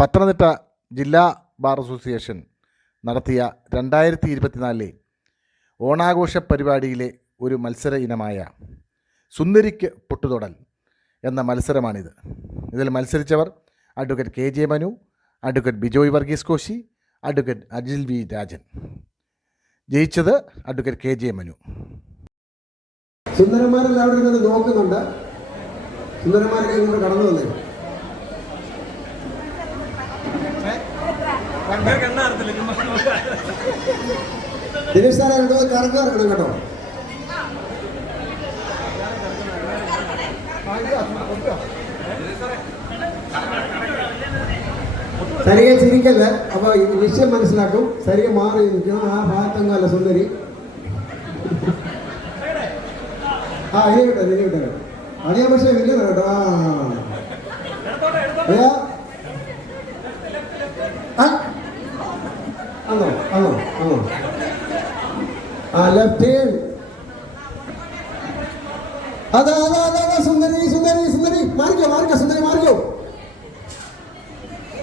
പത്തനംതിട്ട ജില്ലാ bar association നടത്തിയ രണ്ടായിരത്തി ഇരുപത്തിനാലിലെ ഓണാഘോഷ പരിപാടിയിലെ ഒരു മത്സര ഇനമായ സുന്ദരിക്ക് പൊട്ടുതൊടൽ എന്ന മത്സരമാണിത്. ഇതിൽ മത്സരിച്ചവർ advocate K J Manu advocate Bijoy Varghese Koshy advocate Ajil V Rajan. ജയിച്ചത് അഡ്വക്കേറ്റ് കെ ജെ മനു. സുന്ദരന്മാരെല്ലാവരും ഇങ്ങനെ നോക്കുന്നുണ്ട്. സുന്ദരന്മാരൊക്കെ ഇങ്ങോട്ട് കടന്നു വന്നേ. ദിനേശ് സാറേ രണ്ടു കറങ്ങി ഇറങ്ങണം കേട്ടോ സരിയെ ചിരിക്കല്ല അപ്പൊ ഈ വിഷയം മനസ്സിലാക്കും സരിയെ മാറി നിൽക്കണം ആ ഭാഗത്തങ്ങല്ല സുന്ദരി ആ ഇനി വിട്ടോ ഇനി വിട്ടോ അത് ഞാൻ പക്ഷേ വില്ല കേട്ടോ ആ അയ്യാ. ആ. ആ ലെഫ്റ്റ് അതാ അതാ അതാ സുന്ദരി സുന്ദരി സുന്ദരി. മാറിക്കോ മാറിക്കോ സുന്ദരി മാറിക്കോ.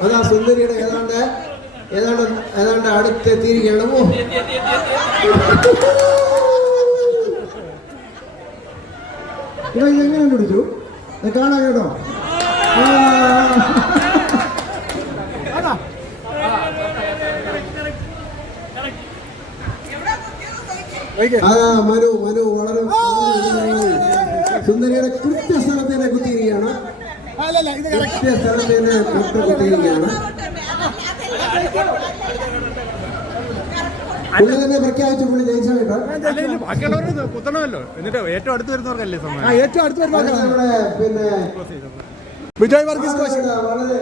അതാ സുന്ദരിയുടെ ഏതാണ്ട് ഏതാണ്ട് ഏതാണ്ട് അടുത്തെത്തിയിരിക്കുകയാണ്. ഓ. ഇവിടെ ഇതെങ്ങനെ പിടിച്ചു കാണാം കേട്ടോ. ആ. ആ മനു മനു വളരെ സുന്ദരിയുടെ കൃത്യസ്ഥലത്ത് തന്നെ കുത്തിയിരിക്കുകയാണ് കൃത്യസ്ഥലത്ത് തന്നെ കുത്ത കുത്തിയിരിക്കുകയാണ് പുള്ളി തന്നെ പ്രഖ്യാപിച്ചു പുള്ളി ജയിച്ചു കേട്ടോ. ബാക്കിയുള്ളവർ കുത്തണമല്ലോ. എന്നിട്ട് ഏറ്റവും അടുത്ത് വരുന്നവർക്കല്ലേ ആ സമ്മാനം ഏറ്റവും അടുത്ത് അത് പിന്നെ വിജയ് വർഗീസ് കോശി. വളരെ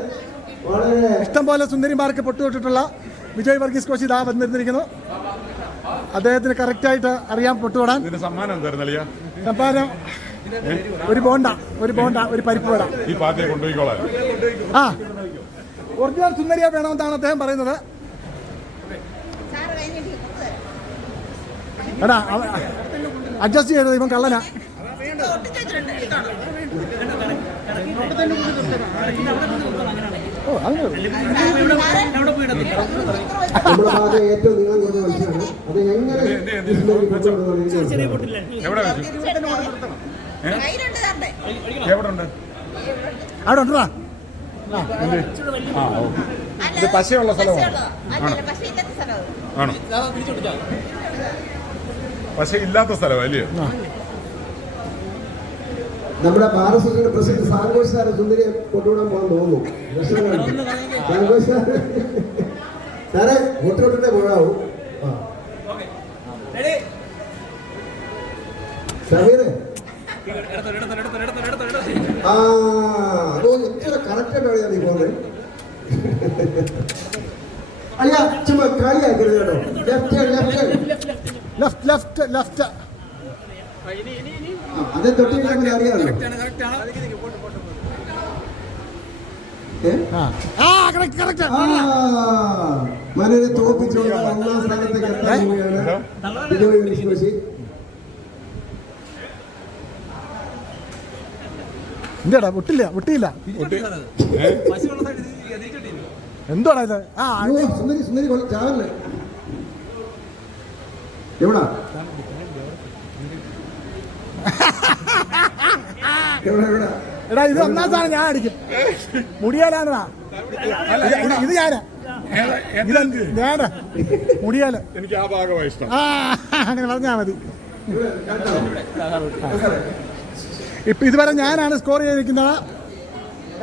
വളരെ ഇഷ്ടം പോലെ സുന്ദരിമാർക്ക് പൊട്ടുതൊട്ടിട്ടുള്ള വിജയ് വർഗീസ് കോശി ഇതാ വന്നിരുന്നിരിക്കുന്നു. അദ്ദേഹത്തിന് കറക്റ്റായിട്ട് അറിയാൻ പൊട്ടുതൊടാൻ ഇതിന് സമ്മാനം എന്തായിരുന്നു സമ്പാദനം ഒരു ബോണ്ട ഒരു ബോണ്ട ഒരു പരിപ്പ് വേണം ഈ പാർട്ടിയെ കൊണ്ടുപോയിക്കോളാൻ ആ ഒറിജിനൽ സുന്ദരിയ വേണമെന്നാണ് അദ്ദേഹം പറയുന്നത് എടാ അഡ്ജസ്റ്റ് ചെയ്തത് ഇവൻ കള്ളനാ തന്നെ അങ്ങനെ നമ്മുടെ ഭാഗത്തെ ഏറ്റവും നീളം കുറഞ്ഞ മത്സ്യമാണ് അത് എങ്ങനെ അവിടെ ഉണ്ടോ ഇത് പശയുള്ള സ്ഥലമാണ്. ആണോ? പശ ഇല്ലാത്ത സ്ഥലമാണ്. അല്ലയോ? നമ്മുടെ ഭാരതത്തിന്റെ പ്രസിഡന്റ് സാങ്കോഷ് സാറ് സുന്ദരിയെ കൊണ്ടുവിടാൻ പോകാൻ തോന്നുന്നു. സാങ്കോഷ് സാറ് സാറേ പോകാവൂ. ഷമീറെ. ആ അതോ എത്ര കറക്റ്റായിട്ടാണ് ഞാൻ നീ പോകുന്നത്? അല്ല ചുമ്മാ കളിയാക്കരുത് കേട്ടോ. Left left left left left അത് തൊട്ടിങ്ങനെ അറിയാമല്ലോ മനനെ തോപ്പിച്ചുകൊണ്ട് ഒന്നാം സ്ഥാനത്തേക്ക് എത്താൻ പോവുകയാണ്. ബിജോയ്. എന്താടാ വിട്ടില്ല വിട്ടില്ല. എന്താണ് ഇത്? ആ സുന്ദരി സുന്ദരി ചാവല്ലേ? എവിടെ? എടാ ഇത് ഒന്നാം സാധനം ഞാൻ അടിക്കും. മുടിയാലാണടാ ഇത് ഞാനാ. ഇത് മുടിയാല. എനിക്ക് ആ ഭാഗമായി ഇഷ്ടം. അങ്ങനെ പറഞ്ഞാ മതി. ഇപ്പൊ ഇതുവരെ ഞാനാണ് സ്കോർ ചെയ്തിരിക്കുന്നത്.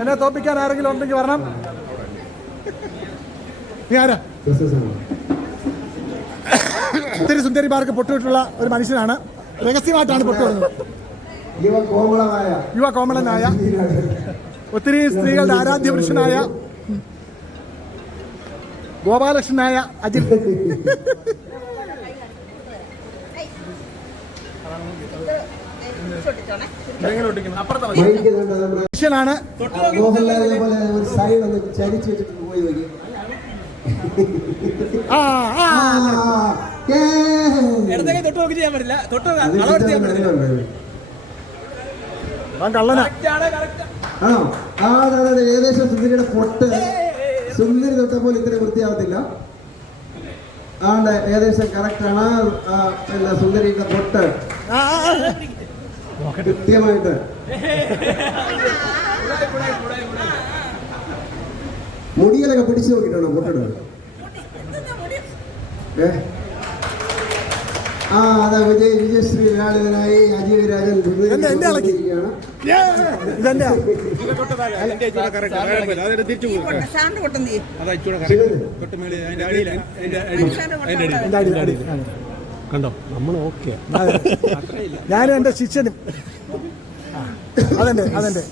എന്നെ തോപ്പിക്കാൻ ആരെങ്കിലും ഉണ്ടെങ്കിൽ വരണം. നീ ആരാ? സുന്ദരി. ഒത്തിരി സുന്ദരിമാർക്ക് പൊട്ടുവിട്ടുള്ള ഒരു മനുഷ്യനാണ്. രഹസ്യമായിട്ടാണ് പൊട്ടുവിടുന്നത് യുവ കോമളനായ ഒത്തിരി സ്ത്രീകളുടെ ആരാധ്യ പുരുഷനായ ഗോപാലകൃഷ്ണനായ അജിൽ ാണ് ആ ആ. ഏ. ഇടത്തേക്ക് തൊട്ട് നോക്കി ചെയ്യാൻ പറ്റില്ല തൊട്ട് അത് അളവെടുത്ത് ചെയ്യാൻ പറ്റില്ല കിട്ടാൻ അവൻ കള്ളനാ കറക്റ്റ് ആണ് കറക്റ്റ് ആണോ ആ അതെ, അതെ, അതെ, ഏകദേശം സുന്ദരിയുടെ പൊട്ട് സുന്ദരി തൊട്ടപ്പോൾ ഇത്ര വൃത്തിയാവത്തില്ല ആണ്ട് ഏകദേശം കറക്റ്റാണ് ആ, പിന്നെ സുന്ദരിയുടെ പൊട്ട് ആ, ആ, ആ. കൃത്യമായിട്ട് മുടിയിലൊക്കെ പിടിച്ചു നോക്കിയിട്ടാണോ പൊട്ടിടുന്നത് ഏ? ആ അതാ വിജയ് വിജയശ്രീ അജീവ് രാജൻ കണ്ടോ? നമ്മൾ ഓക്കെ ഞാനും എന്റെ ശിഷ്യനും. ആ, അതെന്റെ അതെന്റെ